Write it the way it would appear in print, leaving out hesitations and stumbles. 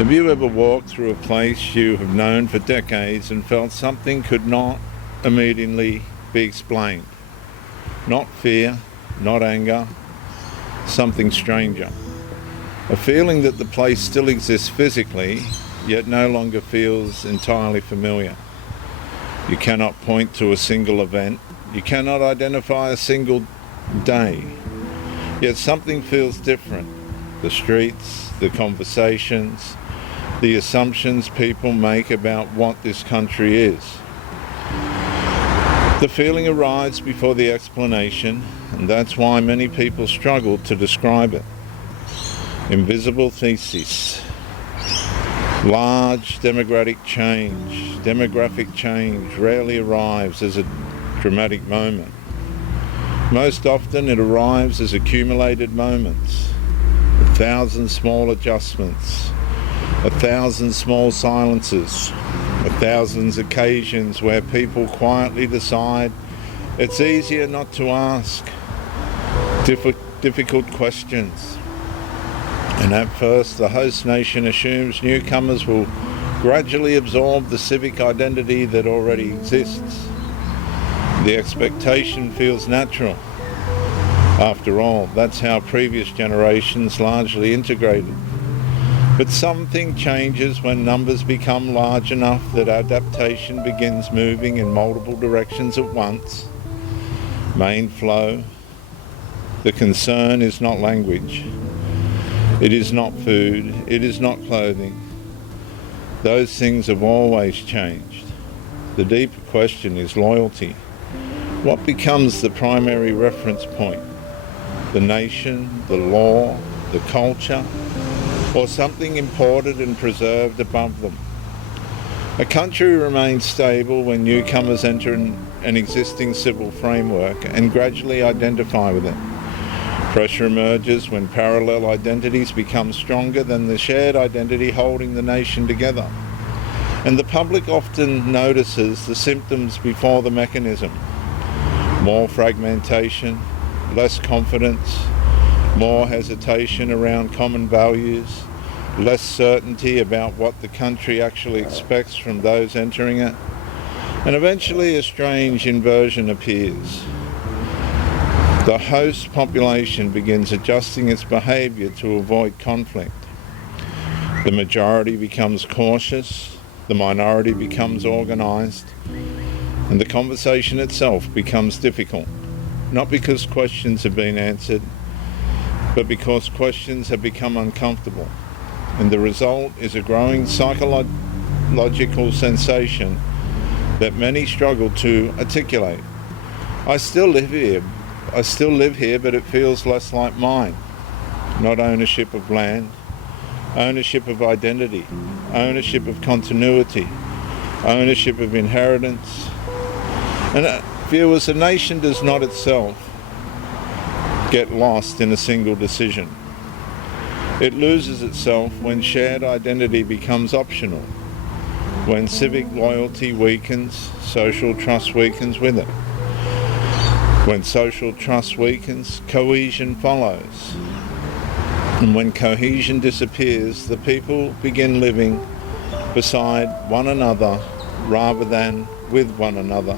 Have you ever walked through a place you have known for decades and felt something could not immediately be explained? Not fear, not anger, something stranger. A feeling that the place still exists physically, yet no longer feels entirely familiar. You cannot point to a single event. You cannot identify a single day. Yet something feels different. The streets, the conversations, the assumptions people make about what this country is. The feeling arrives before the explanation, and that's why many people struggle to describe it. Invisible thesis. Large demographic change rarely arrives as a dramatic moment. Most often it arrives as accumulated moments, 1,000 small adjustments, 1,000 small silences, 1,000 occasions where people quietly decide it's easier not to ask difficult questions. And at first, the host nation assumes newcomers will gradually absorb the civic identity that already exists. The expectation feels natural. After all, that's how previous generations largely integrated. But something changes when numbers become large enough that adaptation begins moving in multiple directions at once. Main flow. The concern is not language. It is not food. It is not clothing. Those things have always changed. The deeper question is loyalty. What becomes the primary reference point? The nation, the law, the culture, or something imported and preserved above them? A country remains stable when newcomers enter an existing civil framework and gradually identify with it. Pressure emerges when parallel identities become stronger than the shared identity holding the nation together. And the public often notices the symptoms before the mechanism. More fragmentation, less confidence, more hesitation around common values, less certainty about what the country actually expects from those entering it, and eventually a strange inversion appears. The host population begins adjusting its behaviour to avoid conflict. The majority becomes cautious, the minority becomes organised, and the conversation itself becomes difficult, not because questions have been answered, but because questions have become uncomfortable. And the result is a growing psychological sensation that many struggle to articulate. I still live here, but it feels less like mine. Not ownership of land, ownership of identity, ownership of continuity, ownership of inheritance. And viewers, a nation does not itself get lost in a single decision. It loses itself when shared identity becomes optional. When civic loyalty weakens, social trust weakens with it. When social trust weakens, cohesion follows. And when cohesion disappears, the people begin living beside one another rather than with one another.